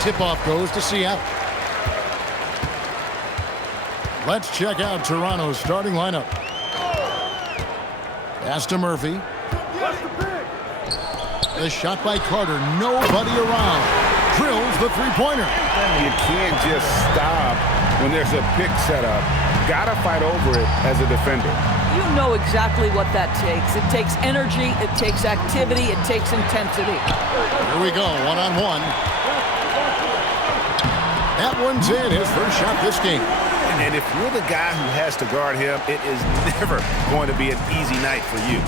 Tip-off goes to Seattle. Let's check out Toronto's starting lineup. Pass to Murphy. The shot by Carter. Nobody around. Drills the three-pointer. You can't just stop when there's a pick set up. Gotta fight over it as a defender. You know exactly what that takes. It takes energy, it takes activity, it takes intensity. Here we go, one-on-one. That one's in, his first shot this game. And if you're the guy who has to guard him, it is never going to be an easy night for you.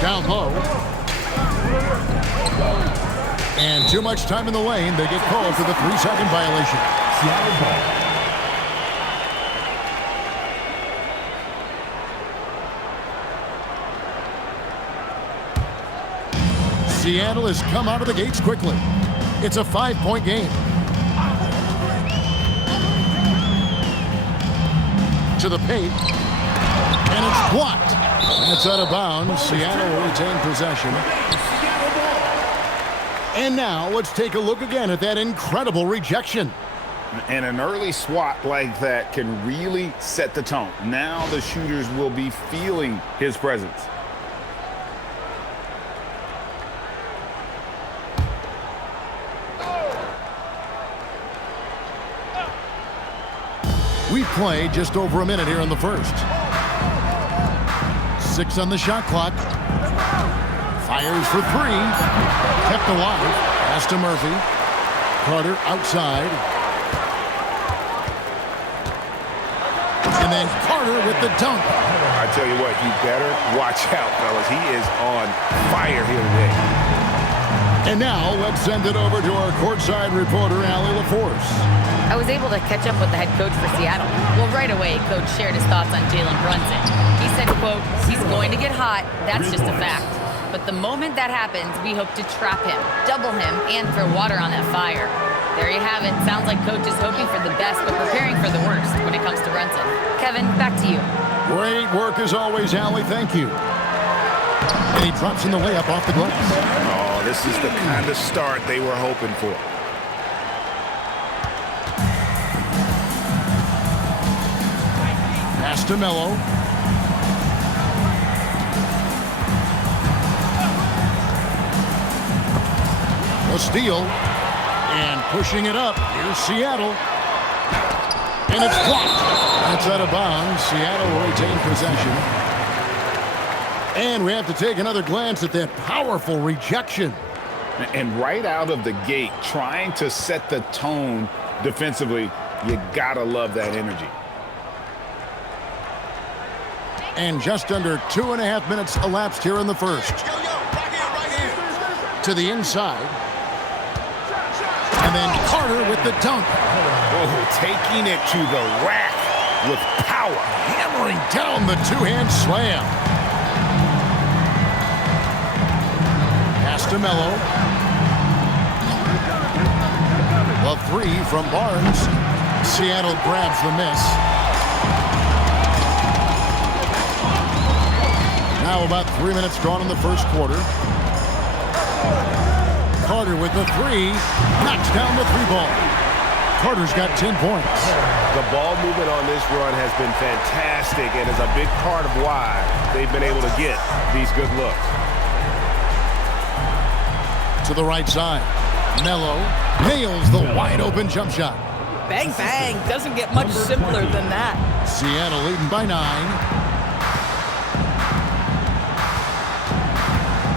Down low. And too much time in the lane. They get called for the 3-second violation. Seattle ball. Seattle has come out of the gates quickly. It's a 5-point game. To the paint. And it's blocked. That's out of bounds. Seattle will retain possession. And now let's take a look again at that incredible rejection. And an early swat like that can really set the tone. Now the shooters will be feeling his presence. We play just over a minute here in the first. 6 on the shot clock. Fires for 3. Kept alive. Pass to Murphy. Carter outside. And then Carter with the dunk. I tell you what, you better watch out, fellas. He is on fire here today. And now let's send it over to our courtside reporter, Allie LaForce. I was able to catch up with the head coach for Seattle. Well, right away, Coach shared his thoughts on Jalen Brunson. He said, quote, he's going to get hot. That's just a fact. But the moment that happens, we hope to trap him, double him, and throw water on that fire. There you have it. Sounds like Coach is hoping for the best, but preparing for the worst when it comes to Brunson. Kevin, back to you. Great work as always, Allie. Thank you. And he drops in the layup off the glass. Oh, this is the kind of start they were hoping for. Pass to Melo. A steal. And pushing it up. Here's Seattle. And it's blocked. That's out of bounds. Seattle will retain possession. And we have to take another glance at that powerful rejection. And right out of the gate, trying to set the tone defensively, you gotta love that energy. And just under 2.5 minutes elapsed here in the first. To the inside. And then Carter with the dunk. Oh, taking it to the rack with power. Hammering down the two-hand slam. Pass to Melo. The 3 from Barnes. Seattle grabs the miss. Now about 3 minutes gone in the first quarter. Carter with the 3. Knocks down the 3-ball. Carter's got 10 points. The ball movement on this run has been fantastic and is a big part of why they've been able to get these good looks. To the right side. Melo nails the wide-open jump shot. Bang, bang. Doesn't get much simpler than that. Seattle leading by 9.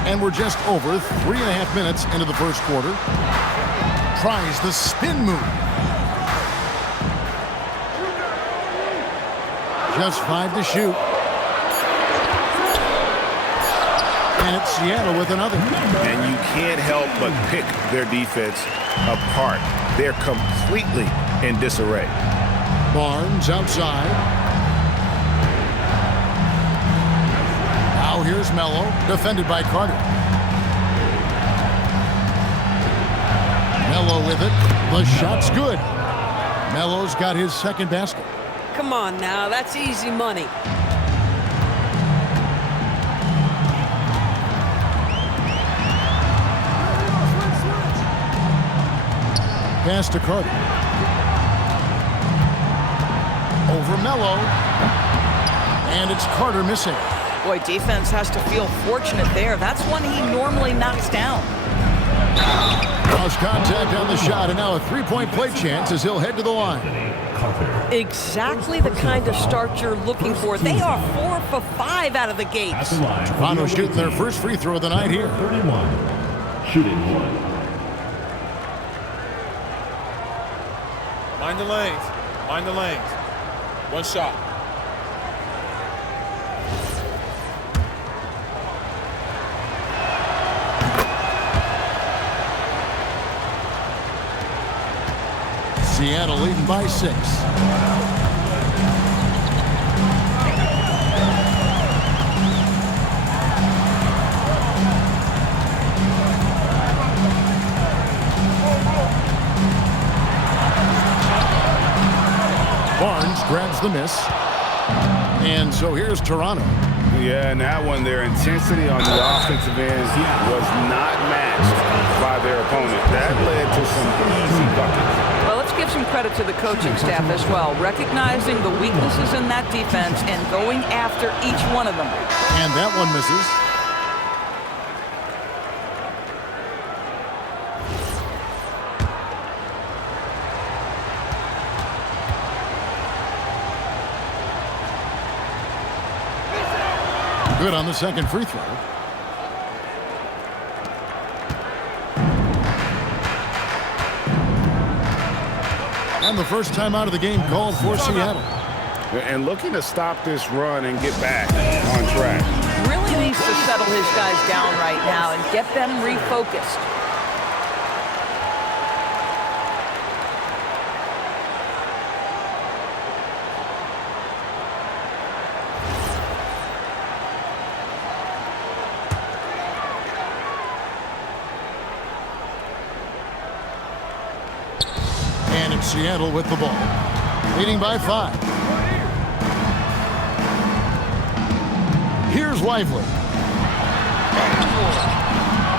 And we're just over 3.5 minutes into the first quarter. Tries the spin move. Just 5 to shoot. And it's Seattle with another. And you can't help but pick their defense apart. They're completely in disarray. Barnes outside. Now here's Melo, defended by Carter. Melo with it. The shot's good. Melo's got his second basket. Come on now, that's easy money. Pass to Carter. Over Melo. And it's Carter missing. Boy, defense has to feel fortunate there. That's one he normally knocks down. Lost contact on the shot, and now a three-point play chance as he'll head to the line. Exactly the kind of start you're looking for. They are 4 for 5 out of the gates. Toronto shooting their first free throw of the night here. 31. Shooting 1. Mind the lanes. Mind the lanes. One shot. Seattle leading by 6. Barnes grabs the miss. And so here's Toronto. Yeah, and that one, their intensity on the offensive end was not matched by their opponent. That led to some easy buckets. Well, let's give some credit to the coaching staff as well, recognizing the weaknesses in that defense and going after each one of them. And that one misses. Good on the second free throw. And the first time out of the game called for Seattle. And looking to stop this run and get back on track. Really needs to settle his guys down right now and get them refocused. And it's Seattle with the ball, leading by 5. Here's Lively.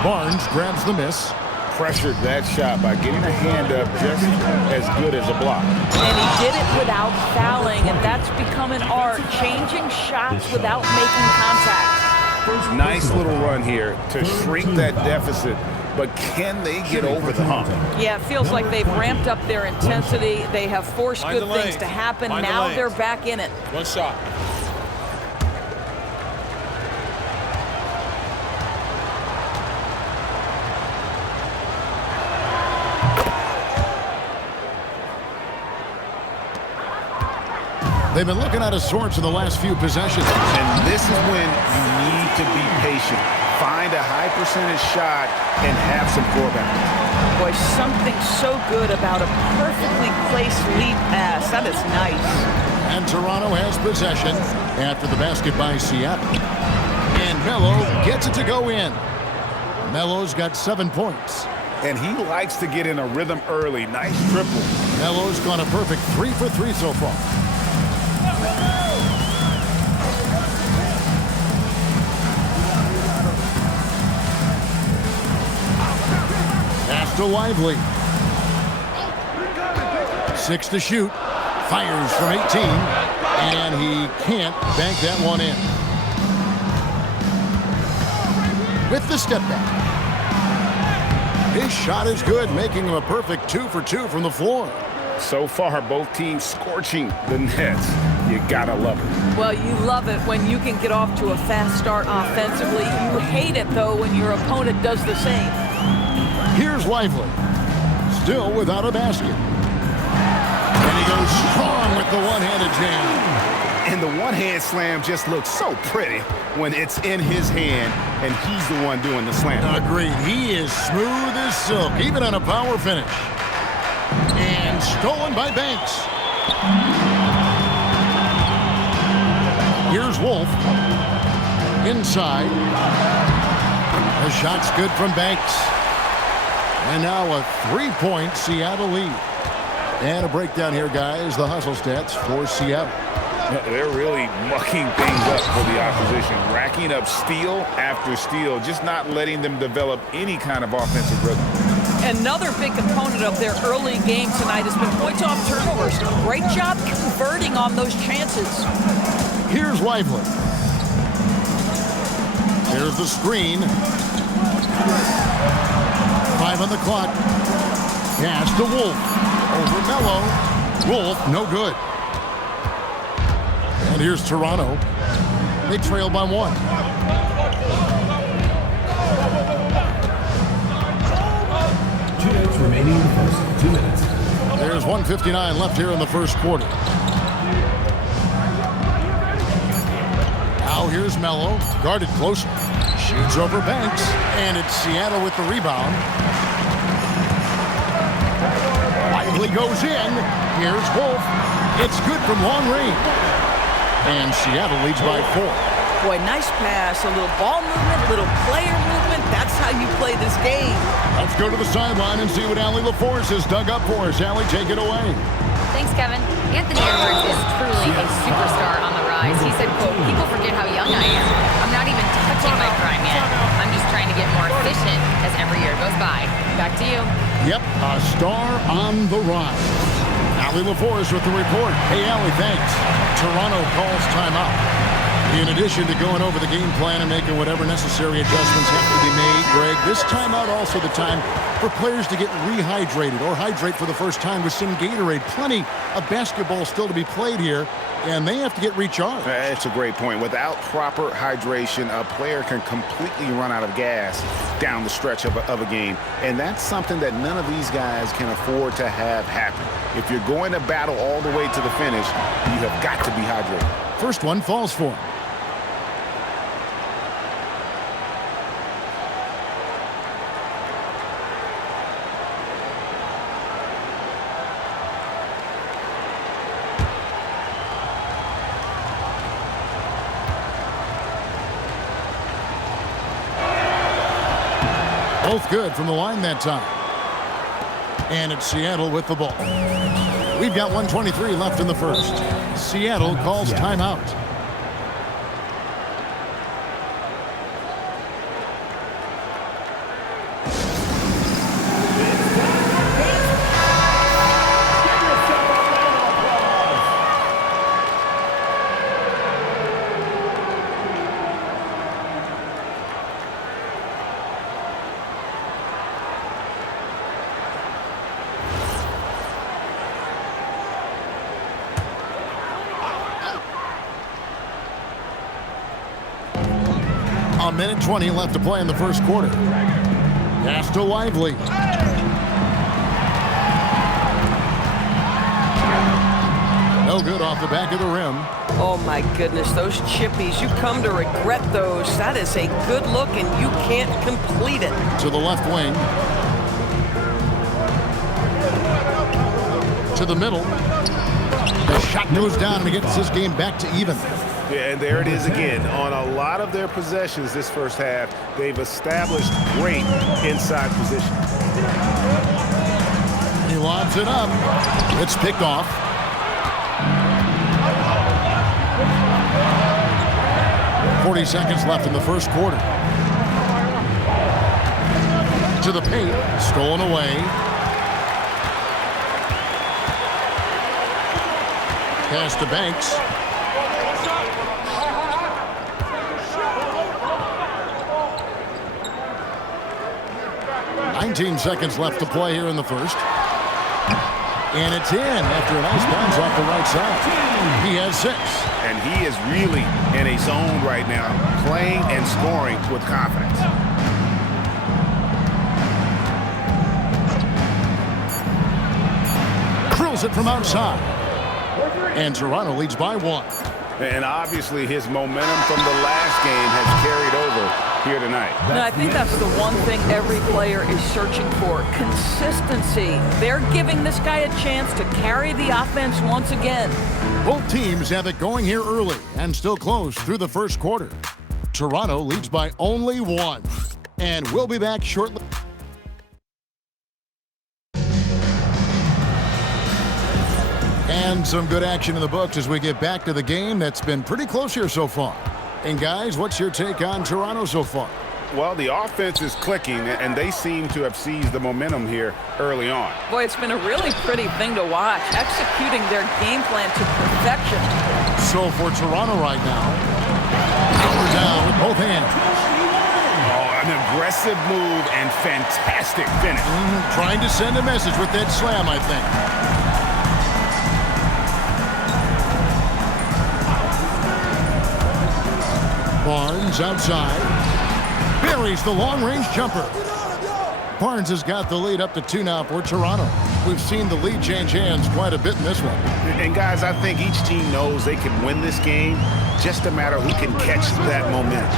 Barnes grabs the miss. Pressured that shot by getting a hand up just as good as a block. And he did it without fouling, and that's become an art, changing shots without making contact. Nice little run here to shrink that deficit, but can they get over the hump? Yeah, it feels like they've ramped up their intensity. They have forced Mind good the things lanes. to happen. Mind the Now lanes. they're back in it. One shot. They've been looking out of sorts in the last few possessions. And this is when you need to be patient. Find a high percentage shot and have some core balance. Boy, something so good about a perfectly placed lead pass. That is nice. And Toronto has possession after the basket by Seattle. And Melo gets it to go in. Melo's got 7 points. And he likes to get in a rhythm early. Nice triple. Melo's gone a perfect 3 for 3 so far. Pass to Lively. 6 to shoot. Fires from 18. And he can't bank that one in. With the step back. His shot is good, making him a perfect 2 for 2 from the floor. So far, both teams scorching the nets. You gotta love it. Well, you love it when you can get off to a fast start offensively. You hate it, though, when your opponent does the same. Here's Lively. Still without a basket. And he goes strong with the one-handed jam. And the one-hand slam just looks so pretty when it's in his hand and he's the one doing the slam. Agreed. He is smooth as silk, even on a power finish. And stolen by Banks. Here's Wolf. Inside. The shot's good from Banks. And now a 3-point Seattle lead. And a breakdown here, guys. The hustle stats for Seattle. They're really mucking things up for the opposition, racking up steal after steal, just not letting them develop any kind of offensive rhythm. Another big component of their early game tonight has been points off turnovers. Great job converting on those chances. Here's Lively. Here's the screen. 5 on the clock. Pass to Wolf. Over Mello. Wolf, no good. And here's Toronto. They trail by 1. Remaining in the first 2 minutes. There's 1:59 left here in the first quarter. Now here's Mello, guarded closer. Shoots over Banks, and it's Seattle with the rebound. Lively goes in. Here's Wolf. It's good from long range. And Seattle leads by 4. Boy, nice pass, a little ball movement, a little player movement. That's how you play this game. Let's go to the sideline and see what Allie LaForce has dug up for us. Allie, take it away. Thanks, Kevin. Anthony Edwards is truly a superstar on the rise. He said, quote, "People forget how young I am. I'm not even touching my prime yet. I'm just trying to get more efficient as every year goes by." Back to you. Yep, a star on the rise. Allie LaForce with the report. Hey, Allie, thanks. Toronto calls timeout. In addition to going over the game plan and making whatever necessary adjustments have to be made, Greg, this timeout also the time for players to get rehydrated or hydrate for the first time with some Gatorade. Plenty of basketball still to be played here, and they have to get recharged. That's a great point. Without proper hydration, a player can completely run out of gas down the stretch of a game, and that's something that none of these guys can afford to have happen. If you're going to battle all the way to the finish, you have got to be hydrated. First one falls for him. Both good from the line that time. And it's Seattle with the ball. We've got 1:23 left in the first. Seattle calls timeout. A minute 20 left to play in the first quarter. Pass to Lively. No good off the back of the rim. Oh my goodness, those chippies, you come to regret those. That is a good look and you can't complete it. To the left wing. To the middle. The shot goes down and he gets this game back to even. Yeah, and there it is again. On a lot of their possessions this first half, they've established great inside position. He lobs it up. It's picked off. .40 seconds left in the first quarter. To the paint. Stolen away. Pass to Banks. 19 seconds left to play here in the first. And it's in after a nice bounce off the right side. He has 6. And he is really in a zone right now, playing and scoring with confidence. Drills it from outside. And Toronto leads by 1. And obviously his momentum from the last game has carried over here tonight. No, I think that's the one thing every player is searching for. Consistency. They're giving this guy a chance to carry the offense once again. Both teams have it going here early and still close through the first quarter. Toronto leads by only 1. And we'll be back shortly. And some good action in the books as we get back to the game that's been pretty close here so far. And guys, what's your take on Toronto so far? Well, the offense is clicking, and they seem to have seized the momentum here early on. Boy, it's been a really pretty thing to watch, executing their game plan to perfection. So for Toronto right now, power down with both hands. Oh, an aggressive move and fantastic finish. Trying to send a message with that slam, I think. Barnes outside. Buries the long-range jumper. Barnes has got the lead up to 2 now for Toronto. We've seen the lead change hands quite a bit in this one. And guys, I think each team knows they can win this game. Just a matter who can catch that momentum.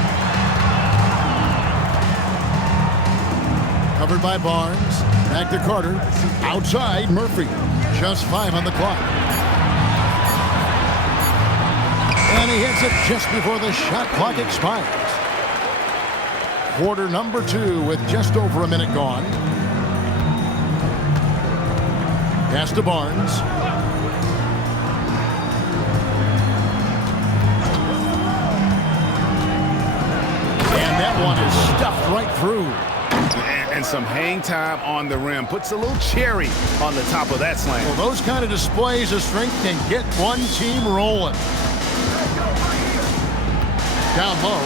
Covered by Barnes. Back to Carter. Outside, Murphy. Just 5 on the clock. And he hits it just before the shot clock expires. Quarter number 2 with just over a minute gone. Pass to Barnes. And that one is stuffed right through. And some hang time on the rim. Puts a little cherry on the top of that slam. Well, those kind of displays of strength can get one team rolling. Down low.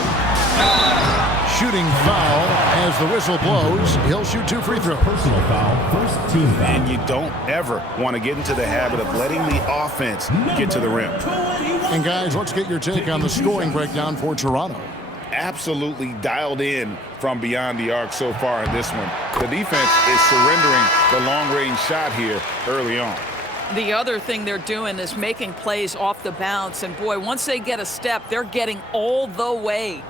Shooting foul as the whistle blows. He'll shoot 2 free throws. Personal foul, first team foul. And you don't ever want to get into the habit of letting the offense get to the rim. And guys, let's get your take on the scoring breakdown for Toronto. Absolutely dialed in from beyond the arc so far in this one. The defense is surrendering the long-range shot here early on. The other thing they're doing is making plays off the bounce. And boy, once they get a step, they're getting all the way.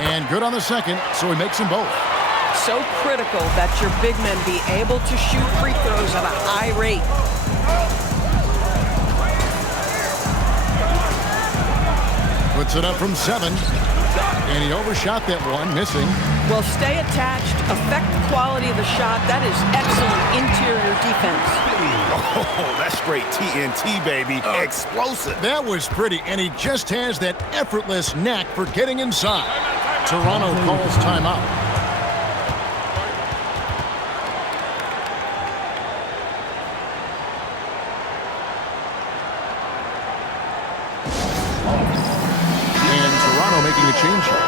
And good on the second, so he makes them both. So critical that your big men be able to shoot free throws at a high rate. Puts it up from 7. And he overshot that one, missing. Well, stay attached, affect the quality of the shot. That is excellent interior defense. Oh, that's straight TNT, baby. Explosive. That was pretty, and he just has that effortless knack for getting inside. Toronto calls timeout. And Toronto making a change here.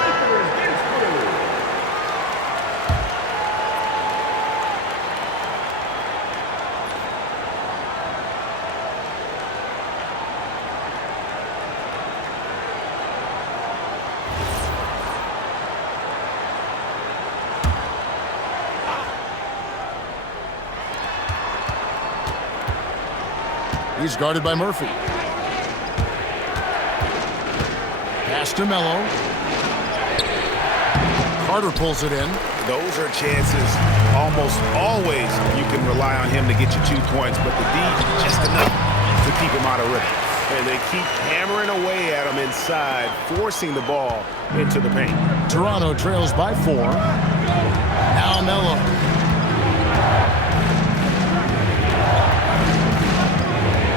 He's guarded by Murphy. Pass to Mello. Carter pulls it in. Those are chances almost always you can rely on him to get you 2 points, but the D just enough to keep him out of rhythm. And they keep hammering away at him inside, forcing the ball into the paint. Toronto trails by 4. Now Mello.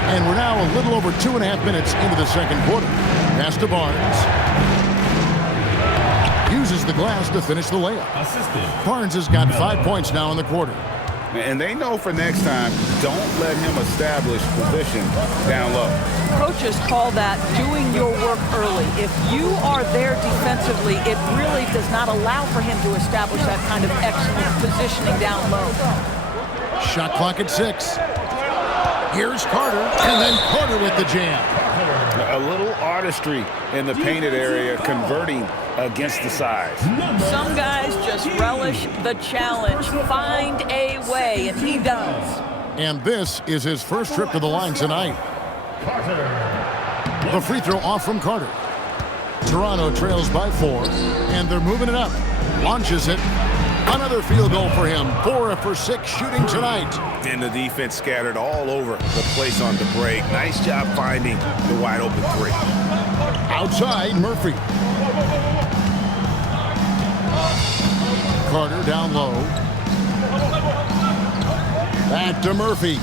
And we're now a little over 2.5 minutes into the second quarter. Pass to Barnes. Uses the glass to finish the layup. Barnes has got 5 points now in the quarter. And they know for next time, don't let him establish position down low. Coaches call that doing your work early. If you are there defensively, it really does not allow for him to establish that kind of excellent positioning down low. Shot clock at 6. Here's Carter, and then Carter with the jam. A little artistry in the painted area, converting against the size. Some guys just relish the challenge. Find a way, and he does. And this is his first trip to the line tonight. The free throw off from Carter. Toronto trails by 4, and they're moving it up. Launches it. Another field goal for him. 4 for 6 shooting tonight. And the defense scattered all over the place on the break. Nice job finding the wide open 3. Outside, Murphy. Carter down low. Back to Murphy.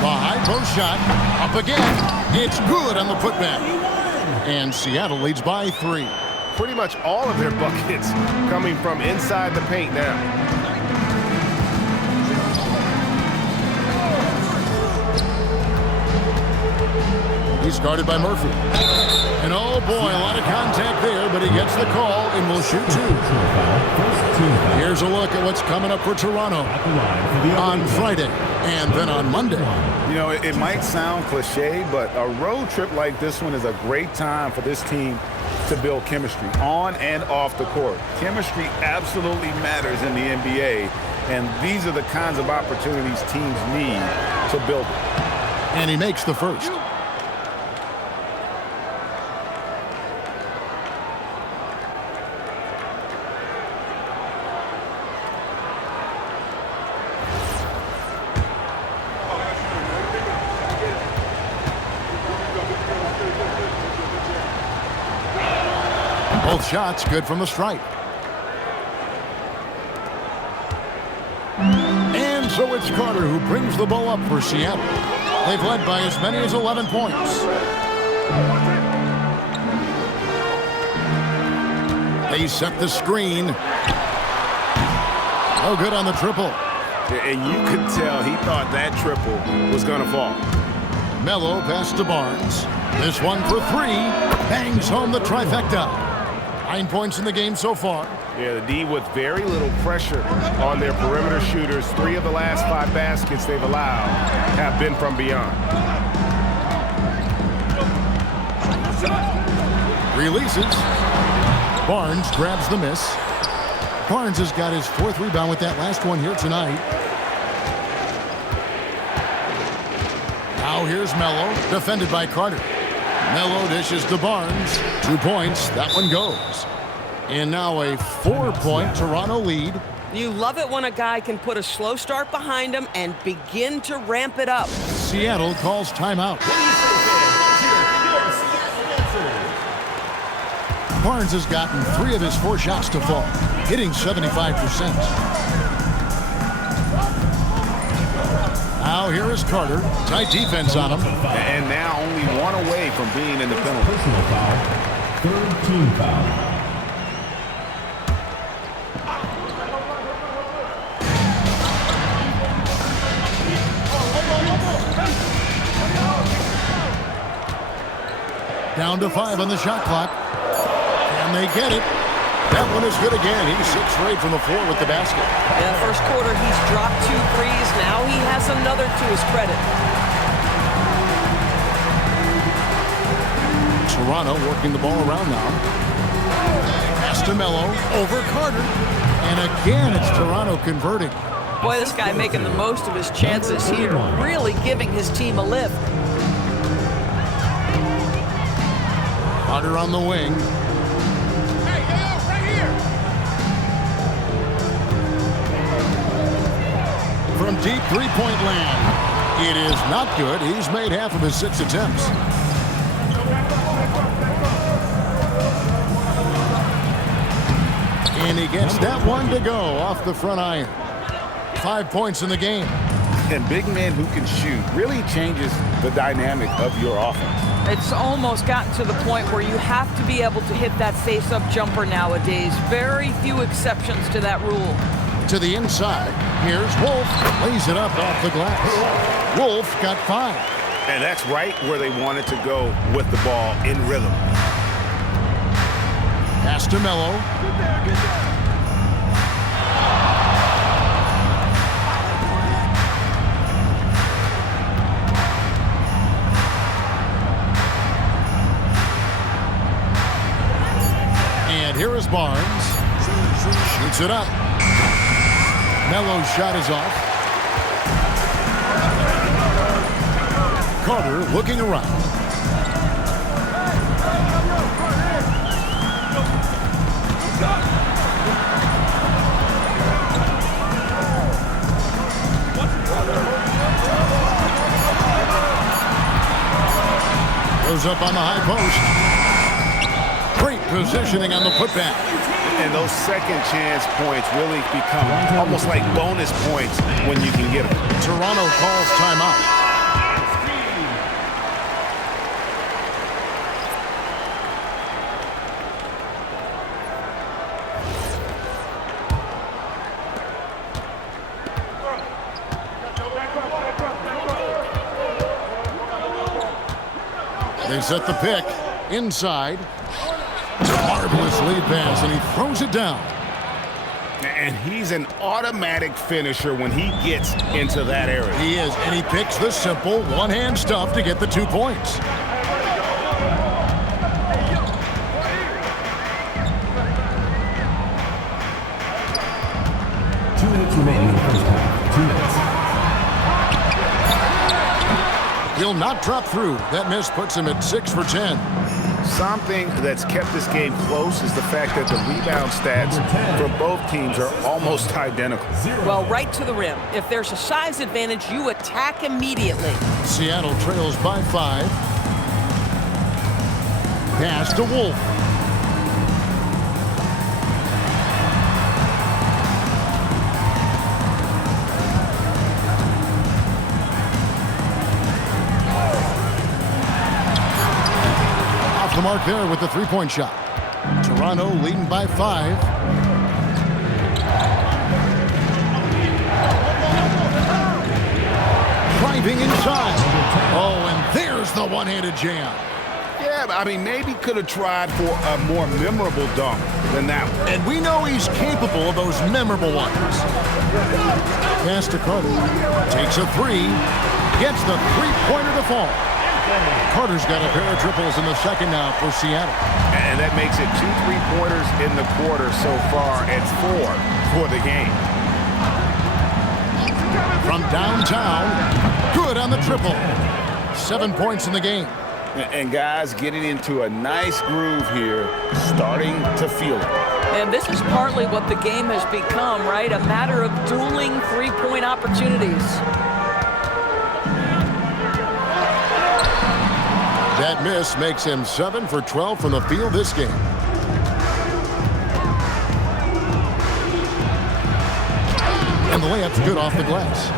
The high post shot. Up again. It's good on the putback. And Seattle leads by 3. Pretty much all of their buckets coming from inside the paint now. He's guarded by Murphy. And oh boy, a lot of contact there, but he gets the call and will shoot 2. Here's a look at what's coming up for Toronto on Friday and then on Monday. You know, it might sound cliche, but a road trip like this one is a great time for this team to build chemistry on and off the court. Chemistry absolutely matters in the NBA, and these are the kinds of opportunities teams need to build it. And he makes the first. Both shots good from the stripe. And so it's Carter who brings the ball up for Seattle. They've led by as many as 11 points. They set the screen. No good on the triple. And you could tell he thought that triple was going to fall. Melo pass to Barnes. This one for 3. Bangs home the trifecta. 9 points in the game so far. Yeah, the D with very little pressure on their perimeter shooters. 3 of the last 5 baskets they've allowed have been from beyond. Releases. Barnes grabs the miss. Barnes has got his 4th rebound with that last one here tonight. Now here's Melo, defended by Carter. Melo dishes to Barnes. 2 points. That one goes. And now a 4-point Toronto lead. You love it when a guy can put a slow start behind him and begin to ramp it up. Seattle calls timeout. Barnes has gotten 3 of his 4 shots to fall, hitting 75%. Now here is Carter. Tight defense on him. And now only 1 away from being in the penalty. Personal foul. 3rd team foul. Down to 5 on the shot clock. And they get it. That one is good again. He's 6 straight from the floor with the basket. Yeah, first quarter, he's dropped 2 threes. Now he has another to his credit. Toronto working the ball around now. Pass to Melo. Over Carter. And again, it's Toronto converting. Boy, this guy making the most of his chances here. Really giving his team a lift. Carter on the wing. From deep three-point land. It is not good. He's made half of his 6 attempts. And he gets that one to go off the front iron. 5 points in the game. And big men who can shoot really changes the dynamic of your offense. It's almost gotten to the point where you have to be able to hit that face-up jumper nowadays. Very few exceptions to that rule. To the inside. Here's Wolf. Lays it up off the glass. Wolf got 5. And that's right where they wanted to go with the ball in rhythm. Pass to Melo. And here is Barnes. Shoots it up. Melo's shot is off. Carter looking around. Goes up on the high post. Great positioning on the putback. And those second chance points really become almost like bonus points when you can get them. Toronto calls timeout. They set the pick inside. Marvelous lead pass, and he throws it down. And he's an automatic finisher when he gets into that area. He is, and he picks the simple one-hand stuff to get the 2 points. Remaining in the first half. 2 minutes. He'll not drop through. That miss puts him at 6 for 10. Something that's kept this game close is the fact that the rebound stats for both teams are almost identical. Well, right to the rim. If there's a size advantage, you attack immediately. Seattle trails by 5. Pass to Wolf. The mark there with the three-point shot. Toronto leading by 5. Driving inside. Oh, and there's the one-handed jam. Yeah, I mean, maybe could have tried for a more memorable dunk than that one. And we know he's capable of those memorable ones. Pass to Carter. Takes a 3. Gets the three-pointer to fall. Carter's got a pair of triples in the second now for Seattle. And that makes it 2 3-pointers in the quarter so far and 4 for the game. From downtown, good on the triple. 7 points in the game. And guys getting into a nice groove here, starting to feel it. And this is partly what the game has become, right? A matter of dueling three-point opportunities. That miss makes him 7 for 12 from the field this game. And the layup's good off the glass.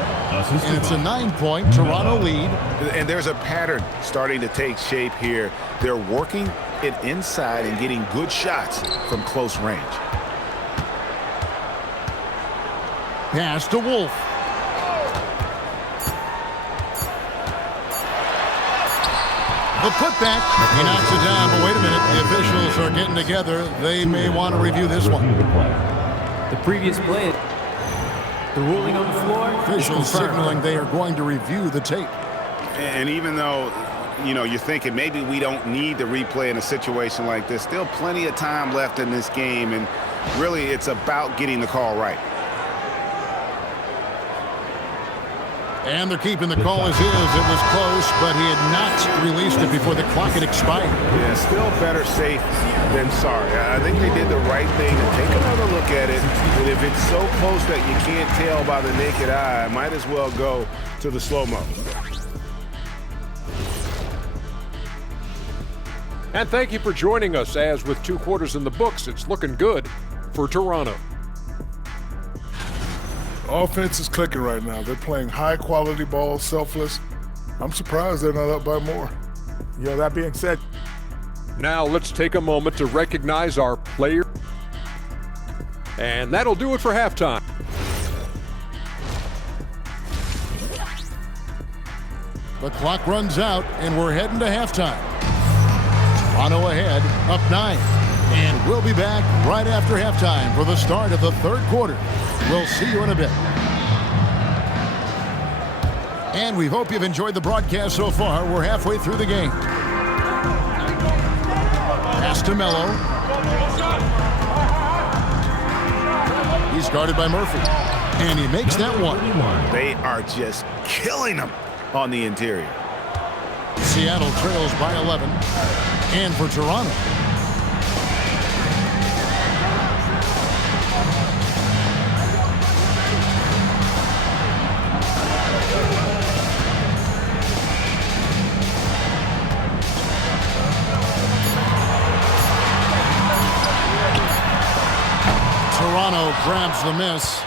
And it's a 9-point Toronto lead. And there's a pattern starting to take shape here. They're working it inside and getting good shots from close range. Pass to Wolf. The putback. He knocks it down, but wait a minute. The officials are getting together. They may want to review this one. The previous play, the ruling on the floor. Officials signaling they are going to review the tape. And even though, you know, you're thinking maybe we don't need the replay in a situation like this, still plenty of time left in this game, and really it's about getting the call right. And they're keeping the call as is. It was close, but he had not released it before the clock had expired. Yeah, still better safe than sorry. I think they did the right thing to take another look at it. And if it's so close that you can't tell by the naked eye, might as well go to the slow-mo. And thank you for joining us, as with 2 quarters in the books, it's looking good for Toronto. Offense is clicking right now. They're playing high-quality ball, selfless. I'm surprised they're not up by more. That being said, now let's take a moment to recognize our player. And that'll do it for halftime. The clock runs out, and we're heading to halftime. Toronto ahead, up 9. And we'll be back right after halftime for the start of the third quarter. We'll see you in a bit. And we hope you've enjoyed the broadcast so far. We're halfway through the game. Pass to Melo. He's guarded by Murphy. And he makes that one. They are just killing them on the interior. Seattle trails by 11. And for Toronto, Toronto grabs the miss.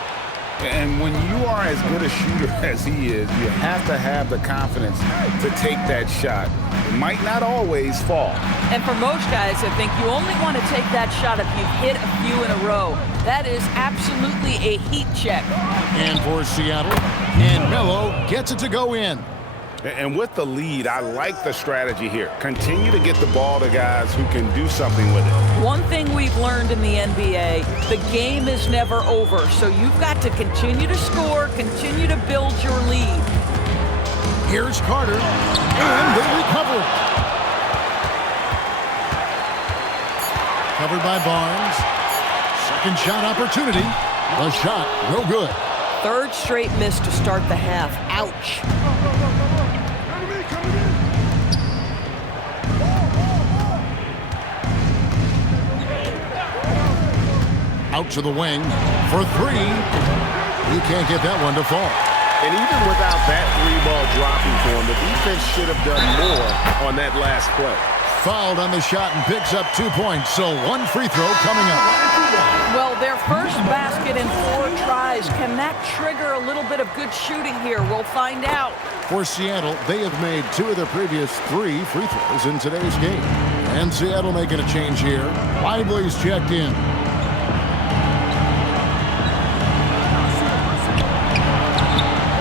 And when you are as good a shooter as he is, you have to have the confidence to take that shot. It might not always fall. And for most guys, I think you only want to take that shot if you've hit a few in a row. That is absolutely a heat check. And for Seattle, and Melo gets it to go in. And with the lead, I like the strategy here. Continue to get the ball to guys who can do something with it. One thing we've learned in the NBA, the game is never over. So you've got to continue to score, continue to build your lead. Here's Carter, and they recover it. Covered by Barnes. Second shot opportunity. The shot, no good. Third straight miss to start the half. Ouch. Out to the wing for three. He can't get that one to fall. And even without that three-ball dropping for him, the defense should have done more on that last play. Fouled on the shot and picks up 2 points, so one free throw coming up. Well, their first basket in 4 tries. Can that trigger a little bit of good shooting here? We'll find out. For Seattle, they have made 2 of their previous 3 free throws in today's game. And Seattle making a change here. Lively's checked in.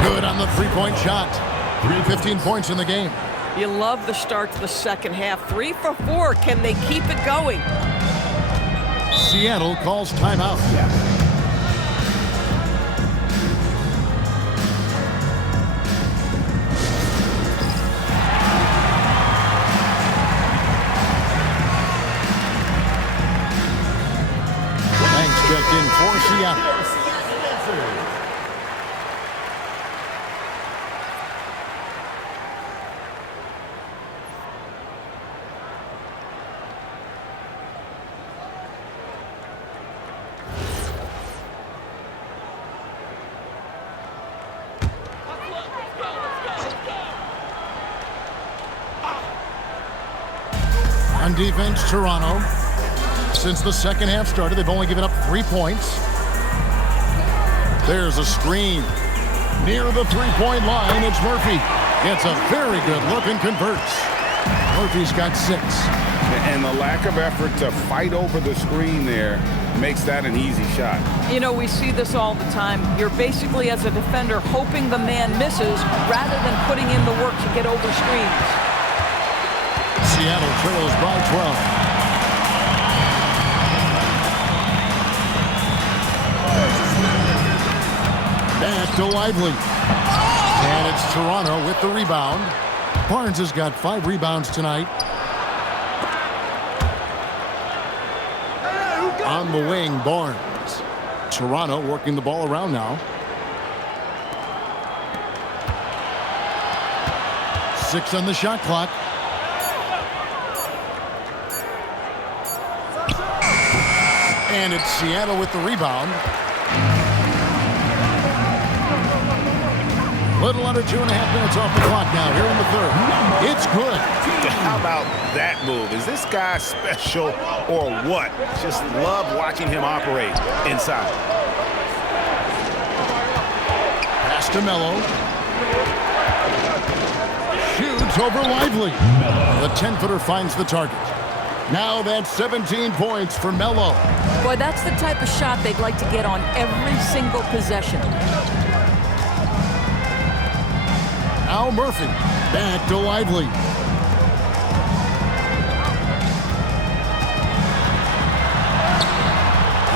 Good on the three-point shot. 15 points in the game. You love the start to the second half. 3 for 4. Can they keep it going? Seattle calls timeout. Banks checked in for Seattle. On defense, Toronto. Since the second half started, they've only given up 3 points. There's a screen. Near the three-point line, it's Murphy. Gets a very good look and converts. Murphy's got 6. And the lack of effort to fight over the screen there makes that an easy shot. You know, we see this all the time. You're basically, as a defender, hoping the man misses rather than putting in the work to get over screens. Seattle trails by 12. Back to Lively. And it's Toronto with the rebound. Barnes has got 5 rebounds tonight. On the wing, Barnes. Toronto working the ball around now. 6 on the shot clock. And it's Seattle with the rebound. Little under 2.5 minutes off the clock now here in the third. It's good. How about that move? Is this guy special or what? Just love watching him operate inside. Pass to Melo. Shoots over Lively. The 10-footer finds the target. Now that's 17 points for Melo. Boy, that's the type of shot they'd like to get on every single possession. Now Murphy. Back to Lively.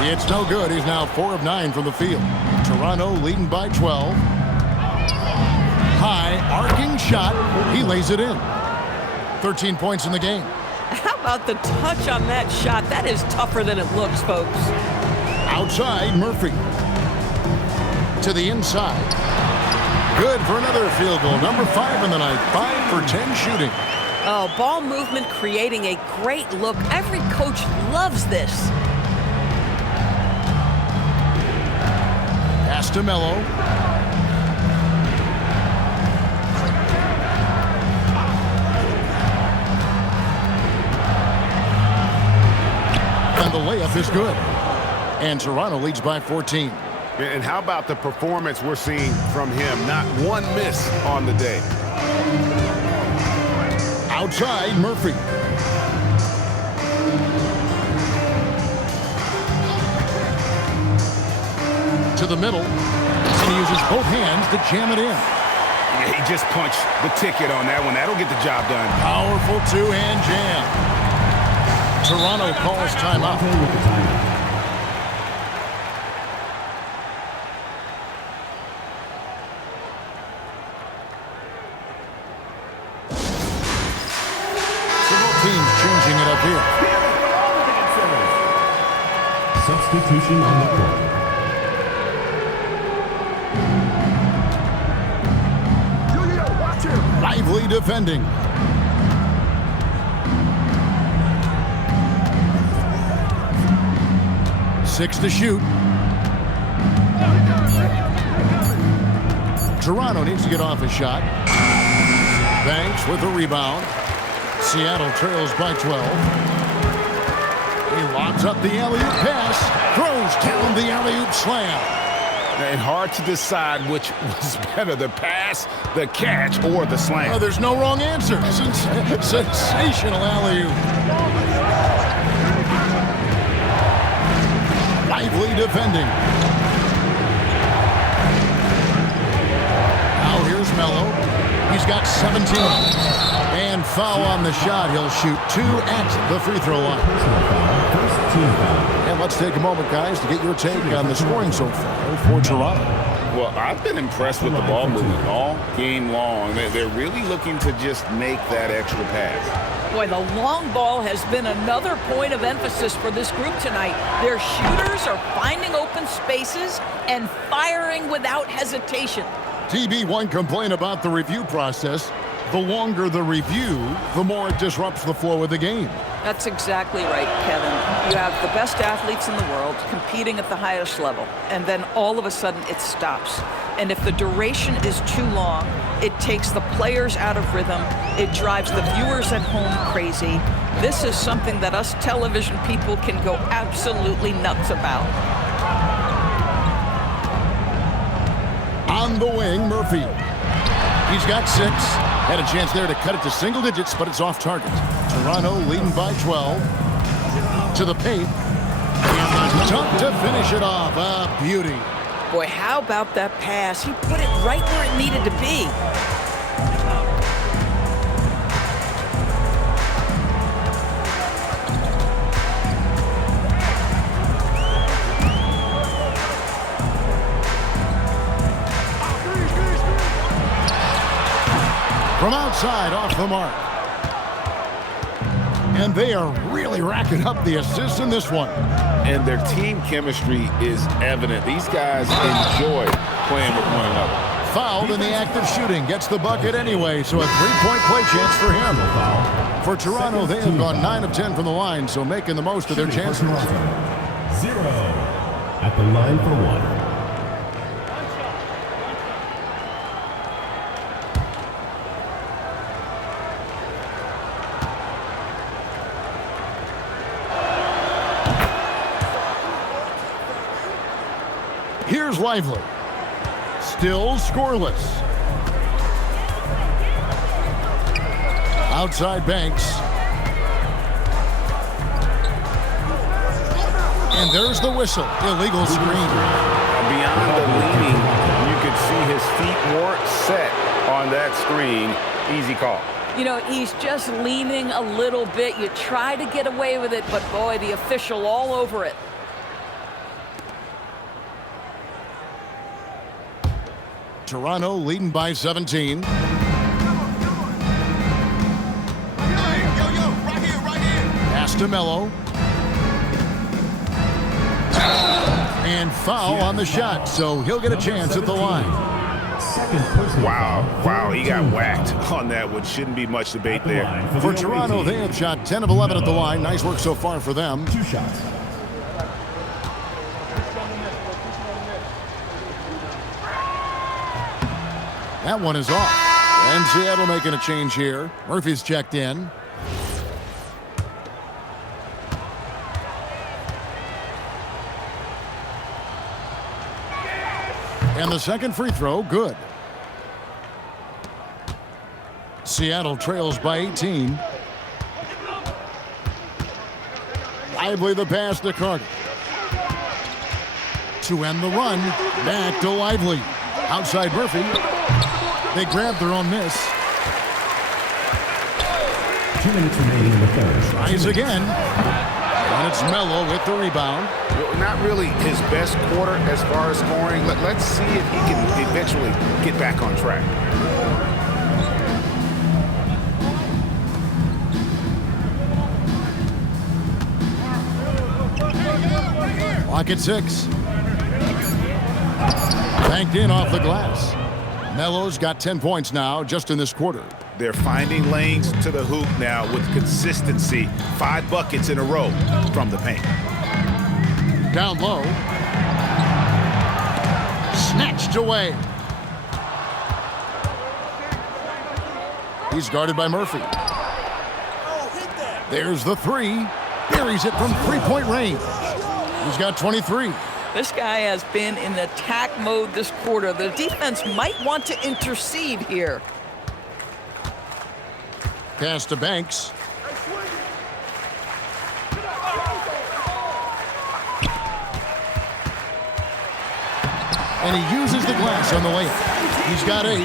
It's no good. He's now 4 of 9 from the field. Toronto leading by 12. High arcing shot. He lays it in. 13 points in the game. How about the touch on that shot? That is tougher than it looks, folks. Outside, Murphy. To the inside. Good for another field goal. Number 5 in the night. 5 for 10 shooting. Oh, ball movement creating a great look. Every coach loves this. Pass to Melo. And the layup is good. And Toronto leads by 14. And how about the performance we're seeing from him? Not one miss on the day. Outside, Murphy. To the middle. And he uses both hands to jam it in. Yeah, he just punched the ticket on that one. That'll get the job done. Powerful two-hand jam. Toronto calls timeout. Several teams changing it up here. Substitution on the court. Lively defending. Six to shoot. Toronto needs to get off a shot. Banks with a rebound. Seattle trails by 12. He lobs up the alley-oop pass. Throws down the alley-oop slam. And hard to decide which was better, the pass, the catch, or the slam. Oh, there's no wrong answer. Sensational alley-oop. Lively defending. Now here's Melo. He's got 17. And foul on the shot. He'll shoot 2 at the free throw line. And let's take a moment, guys, to get your take on the scoring so far for Toronto. Well, I've been impressed with the ball movement all game long. They're really looking to just make that extra pass. Boy, the long ball has been another point of emphasis for this group tonight. Their shooters are finding open spaces and firing without hesitation. TB1 complained about the review process. The longer the review, the more it disrupts the flow of the game. That's exactly right, Kevin. You have the best athletes in the world competing at the highest level, and then all of a sudden it stops. And if the duration is too long, it takes the players out of rhythm. It drives the viewers at home crazy. This is something that us television people can go absolutely nuts about. On the wing, Murphy. He's got 6. Had a chance there to cut it to single digits, but it's off target. Toronto leading by 12. To the paint. Tough to finish it off. A beauty. Boy, how about that pass? He put it right where it needed to be. From outside, off the mark. And they are really racking up the assists in this one. And their team chemistry is evident. These guys enjoy playing with one another. Fouled in the act of shooting. Gets the bucket anyway, so a 3-point play chance for him. For Toronto, they have gone 9 of 10 from the line, so making the most of their chances. 0 at the line for 1. Here's Lively. Still scoreless. Outside Banks. And there's the whistle. Illegal screen. Beyond the leaning, you could see his feet weren't set on that screen. Easy call. You know, he's just leaning a little bit. You try to get away with it, but boy, the official all over it. Toronto leading by 17. Pass to Melo. And foul on the shot, so he'll get a chance at the line. Wow, he got whacked on that one. Shouldn't be much debate there. For Toronto, they have shot 10 of 11 at the line. Nice work so far for them. 2 shots. That one is off. And Seattle making a change here. Murphy's checked in. And the second free throw, good. Seattle trails by 18. Lively the pass to Carter. To end the run, back to Lively. Outside Murphy. They grab their own miss. 2 minutes remaining in the third. Tries again. And it's Melo with the rebound. Not really his best quarter as far as scoring. Let's see if he can eventually get back on track. Clock at 6. Banked in off the glass. Melo's got 10 points now just in this quarter. They're finding lanes to the hoop now with consistency. 5 buckets in a row from the paint. Down low. Snatched away. He's guarded by Murphy. There's the 3. Buries it from three-point range. He's got 23. This guy has been in attack mode this quarter. The defense might want to intercede here. Pass to Banks. And he uses the glass on the layup. He's got 8.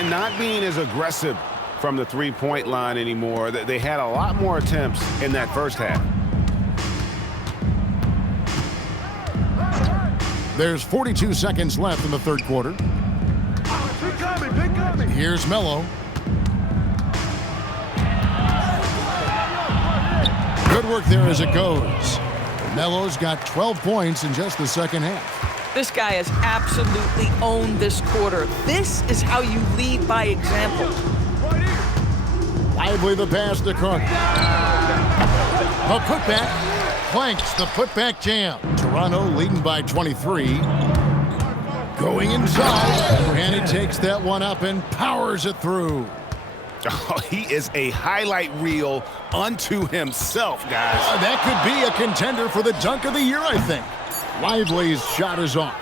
And not being as aggressive from the three-point line anymore. They had a lot more attempts in that first half. There's 42 seconds left in the third quarter. Here's Melo. Good work there as it goes. Melo's got 12 points in just the second half. This guy has absolutely owned this quarter. This is how you lead by example. Lively the pass to Carter. A putback. Planks the putback jam. Toronto leading by 23. Going inside. And he takes that one up and powers it through. Oh, he is a highlight reel unto himself, guys. That could be a contender for the dunk of the year, I think. Lively's shot is off.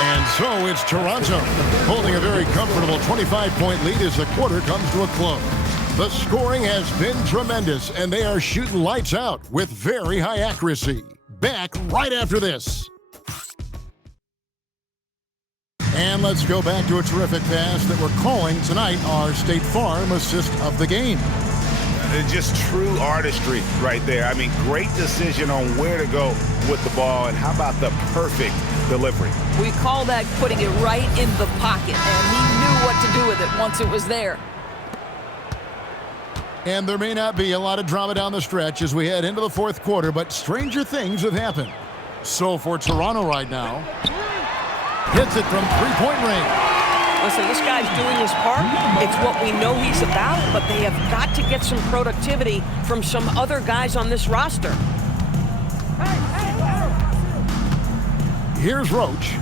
And so it's Toronto holding a very comfortable 25-point lead as the quarter comes to a close. The scoring has been tremendous, and they are shooting lights out with very high accuracy. Back right after this. And let's go back to a terrific pass that we're calling tonight our State Farm assist of the game. Just true artistry right there. I mean, great decision on where to go with the ball, and how about the perfect delivery? We call that putting it right in the pocket, and he knew what to do with it once it was there. And there may not be a lot of drama down the stretch as we head into the fourth quarter, but stranger things have happened. So for Toronto right now, hits it from three-point range. Listen, this guy's doing his part. It's what we know he's about, but they have got to get some productivity from some other guys on this roster. Here's Roach.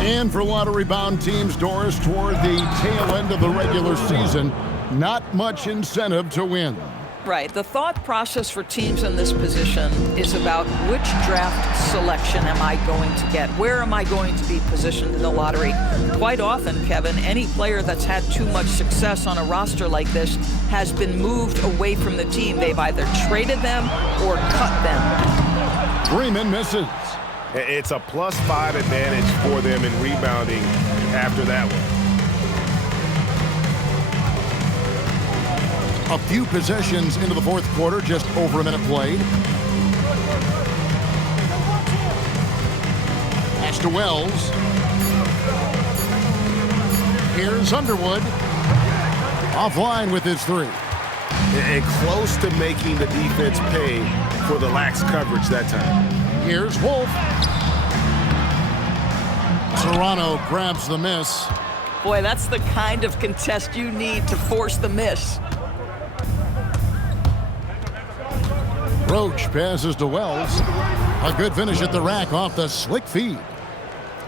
And for a lot of rebound teams, Doris, toward the tail end of the regular season, not much incentive to win. Right. The thought process for teams in this position is about which draft selection am I going to get? Where am I going to be positioned in the lottery? Quite often, Kevin, any player that's had too much success on a roster like this has been moved away from the team. They've either traded them or cut them. Freeman misses. It's a +5 advantage for them in rebounding after that one. A few possessions into the fourth quarter, just over a minute played. Pass to Wells. Here's Underwood. Offline with his 3. And close to making the defense pay for the lax coverage that time. Here's Wolf. Toronto grabs the miss. Boy, that's the kind of contest you need to force the miss. Roach passes to Wells. A good finish at the rack off the slick feed.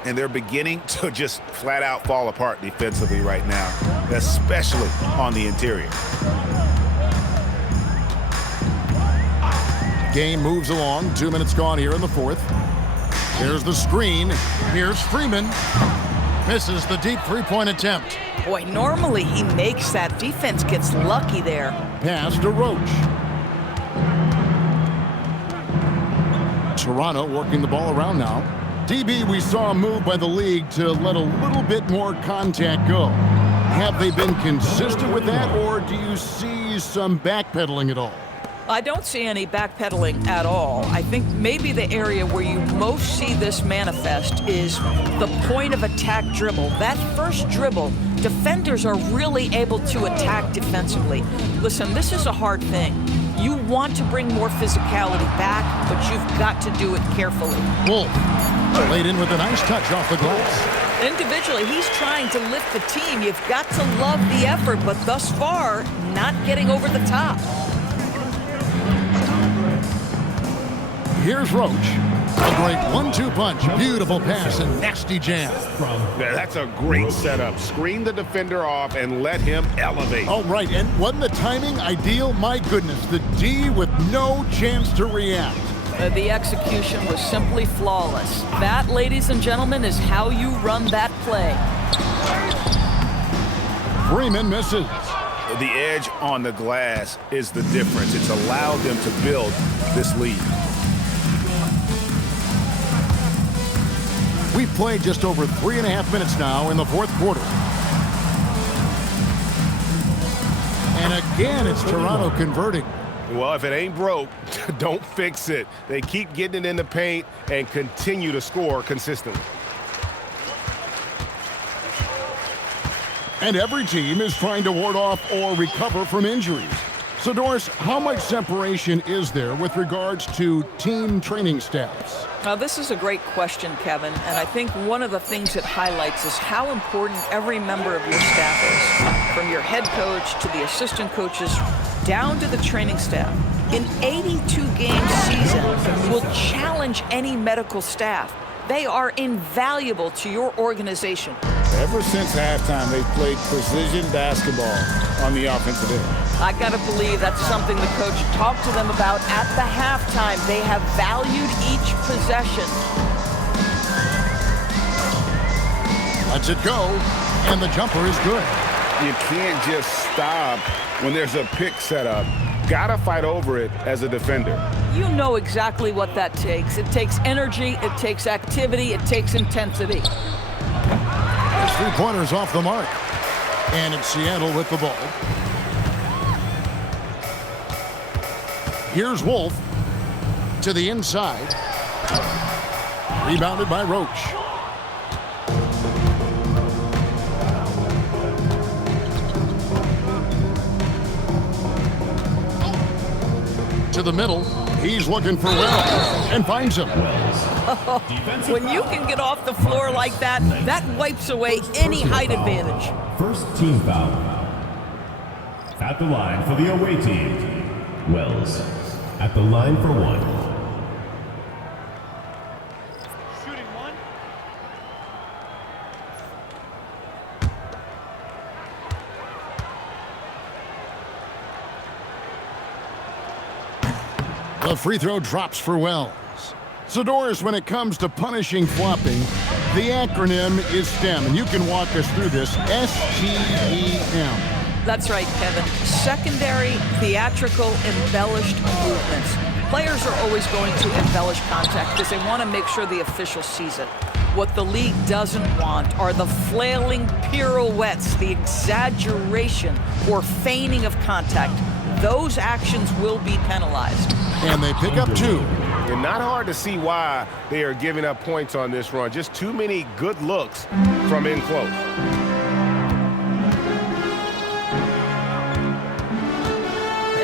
And they're beginning to just flat out fall apart defensively right now, especially on the interior. Game moves along. 2 minutes gone here in the fourth. Here's the screen. Here's Freeman. Misses the deep three-point attempt. Boy, normally he makes that. Defense gets lucky there. Pass to Roach. Toronto working the ball around now. DB, we saw a move by the league to let a little bit more contact go. Have they been consistent with that, or do you see some backpedaling at all? I don't see any backpedaling at all. I think maybe the area where you most see this manifest is the point of attack dribble. That first dribble, defenders are really able to attack defensively. Listen, this is a hard thing. You want to bring more physicality back, but you've got to do it carefully. Wolf laid in with a nice touch off the glass. Individually, he's trying to lift the team. You've got to love the effort, but thus far, not getting over the top. Here's Roach. A great 1-2 punch. Beautiful pass and nasty jam. That's a great setup. Screen the defender off and let him elevate. Oh, right. And wasn't the timing ideal? My goodness. The D with no chance to react. The execution was simply flawless. That, ladies and gentlemen, is how you run that play. Freeman misses. The edge on the glass is the difference. It's allowed them to build this lead. We've played just over 3.5 minutes now in the fourth quarter. And again, it's Toronto converting. Well, if it ain't broke, don't fix it. They keep getting it in the paint and continue to score consistently. And every team is trying to ward off or recover from injuries. So, Doris, how much separation is there with regards to team training staffs? Now, this is a great question, Kevin, and I think one of the things it highlights is how important every member of your staff is, from your head coach to the assistant coaches down to the training staff. An 82-game season will challenge any medical staff. They are invaluable to your organization. Ever since halftime, they've played precision basketball on the offensive end. I got to believe that's something the coach talked to them about at the halftime. They have valued each possession. Lets it go, and the jumper is good. You can't just stop when there's a pick set up. Gotta fight over it as a defender. You know exactly what that takes. It takes energy, it takes activity, it takes intensity. There's 3 pointers off the mark. And it's Seattle with the ball. Here's Wolf to the inside. Rebounded by Roach. To the middle. He's looking for Wells and finds him. When you can get off the floor like that, that wipes away any height advantage. First team foul. At the line for the away team, Wells. At the line for 1. Shooting 1. The free throw drops for Wells. So, Doris, when it comes to punishing flopping, the acronym is STEM, and you can walk us through this. STEM. That's right, Kevin. Secondary, theatrical, embellished movements. Players are always going to embellish contact because they want to make sure the official sees it. What the league doesn't want are the flailing pirouettes, the exaggeration or feigning of contact. Those actions will be penalized. And they pick up 2. And not hard to see why they are giving up points on this run. Just too many good looks from in close.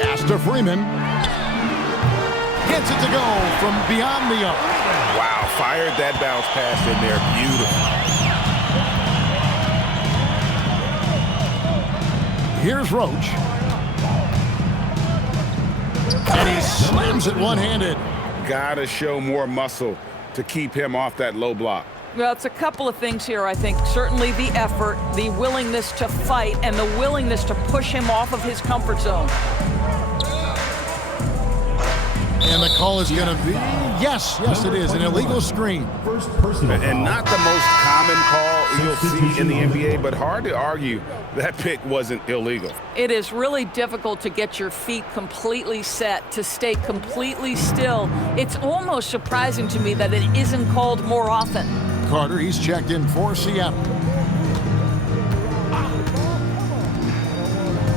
Pass to Freeman. Gets it to go from beyond the arc. Wow, fired that bounce pass in there. Beautiful. Here's Roach. And he slams it one-handed. Gotta show more muscle to keep him off that low block. Well, it's a couple of things here, I think. Certainly the effort, the willingness to fight, and the willingness to push him off of his comfort zone. And the call is going to be, yes, it is, an illegal screen. First personal And not the most common call you'll see in the NBA, but hard to argue that pick wasn't illegal. It is really difficult to get your feet completely set, to stay completely still. It's almost surprising to me that it isn't called more often. Carter, he's checked in for Seattle.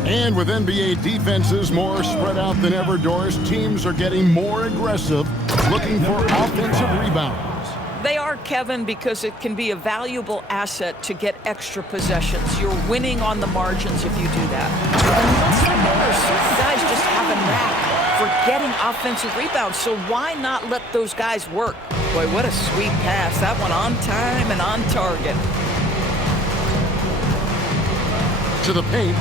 And with NBA defenses more spread out than ever, Doris, teams are getting more aggressive, looking for offensive rebounds. They are, Kevin, because it can be a valuable asset to get extra possessions. You're winning on the margins if you do that. And let's remember, certain guys just have a knack for getting offensive rebounds, so why not let those guys work? Boy, what a sweet pass. That one on time and on target. To the paint.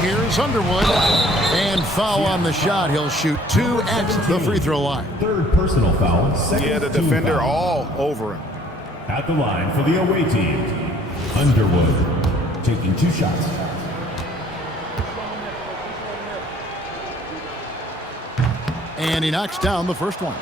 Here's Underwood, and foul on the shot. He'll shoot 2 at the free throw line. Third personal foul. Yeah, the defender all over him. At the line for the away team, Underwood taking 2 shots. And he knocks down the first one.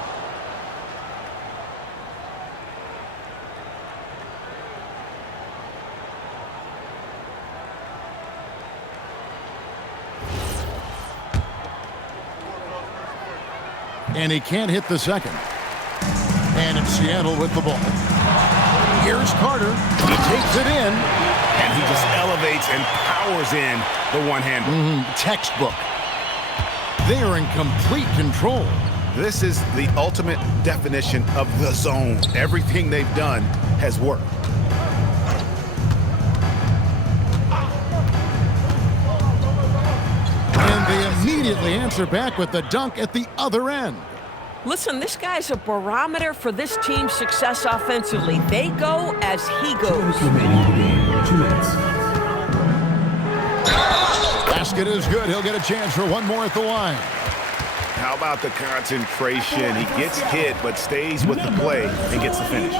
And he can't hit the second. And it's Seattle with the ball. Here's Carter. He takes it in. And he just elevates and powers in the one-hander. Textbook. They are in complete control. This is the ultimate definition of the zone. Everything they've done has worked. And they immediately answer back with the dunk at the other end. Listen, this guy's a barometer for this team's success offensively. They go as he goes. 2 minutes remaining in the game. 2 minutes. Basket is good. He'll get a chance for one more at the line. How about the concentration? He gets hit, but stays with the play and gets the finish.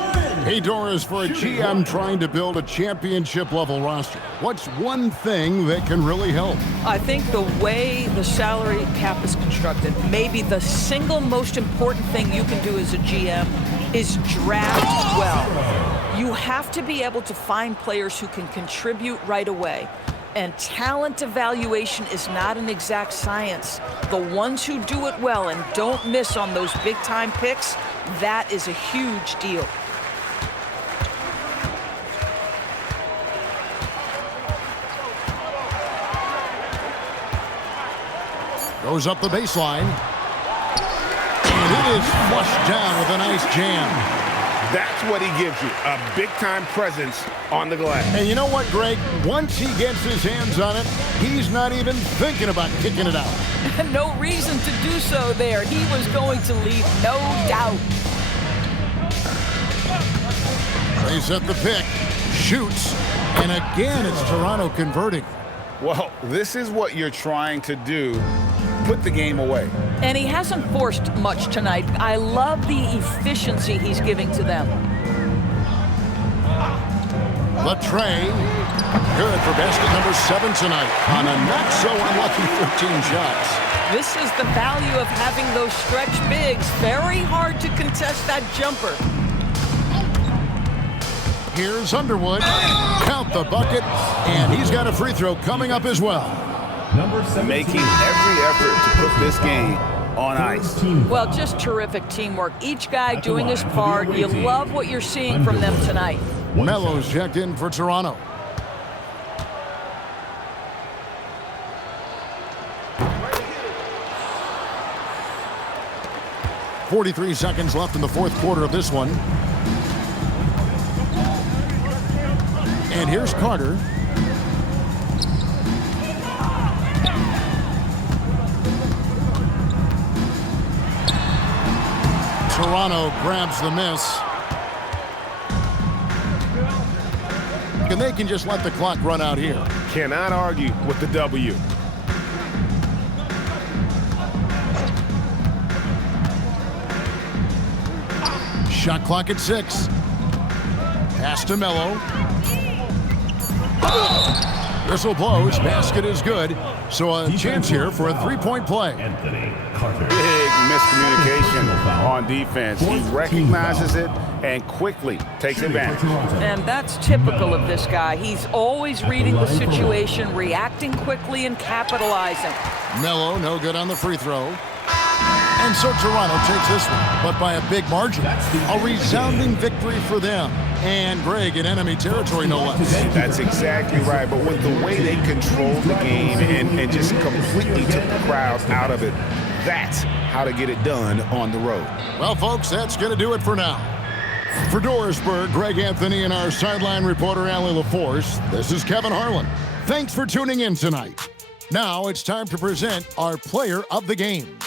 Hey, Doris, for a GM trying to build a championship-level roster, what's one thing that can really help? I think the way the salary cap is constructed, maybe the single most important thing you can do as a GM is draft well. You have to be able to find players who can contribute right away. And talent evaluation is not an exact science. The ones who do it well and don't miss on those big-time picks, that is a huge deal. Goes up the baseline. And it is flushed down with a nice jam. That's what he gives you, a big-time presence on the glass. And you know what, Greg? Once he gets his hands on it, he's not even thinking about kicking it out. No reason to do so there. He was going to leave, no doubt. They set the pick, shoots, and again it's Toronto converting. Well, this is what you're trying to do. Put the game away. And he hasn't forced much tonight. I love the efficiency he's giving to them. Latrey, good for basket number 7 tonight on a not-so-unlucky 13 shots. This is the value of having those stretch bigs. Very hard to contest that jumper. Here's Underwood. Count the bucket, and he's got a free throw coming up as well. Making every effort to put this game on ice. Well, just terrific teamwork. Each guy doing his part. You love what you're seeing from them tonight. Melo's checked in for Toronto. .43 seconds left in the fourth quarter of this one. And here's Carter. Toronto grabs the miss. And they can just let the clock run out here. Cannot argue with the W. Shot clock at 6. Pass to Melo. Whistle blows, basket is good. So a chance here for a three-point play. Anthony Carter. Big miscommunication on defense. He recognizes it and quickly takes advantage. And that's typical of this guy. He's always reading the situation, reacting quickly, and capitalizing. Melo, no good on the free throw. And so Toronto takes this one, but by a big margin. A resounding victory for them. And Greg in enemy territory, no less. That's exactly right. But with the way they controlled the game and just completely took the crowd out of it, that's how to get it done on the road. Well, folks, that's going to do it for now. For Dorisburg, Greg Anthony and our sideline reporter, Allie LaForce, this is Kevin Harlan. Thanks for tuning in tonight. Now it's time to present our player of the game.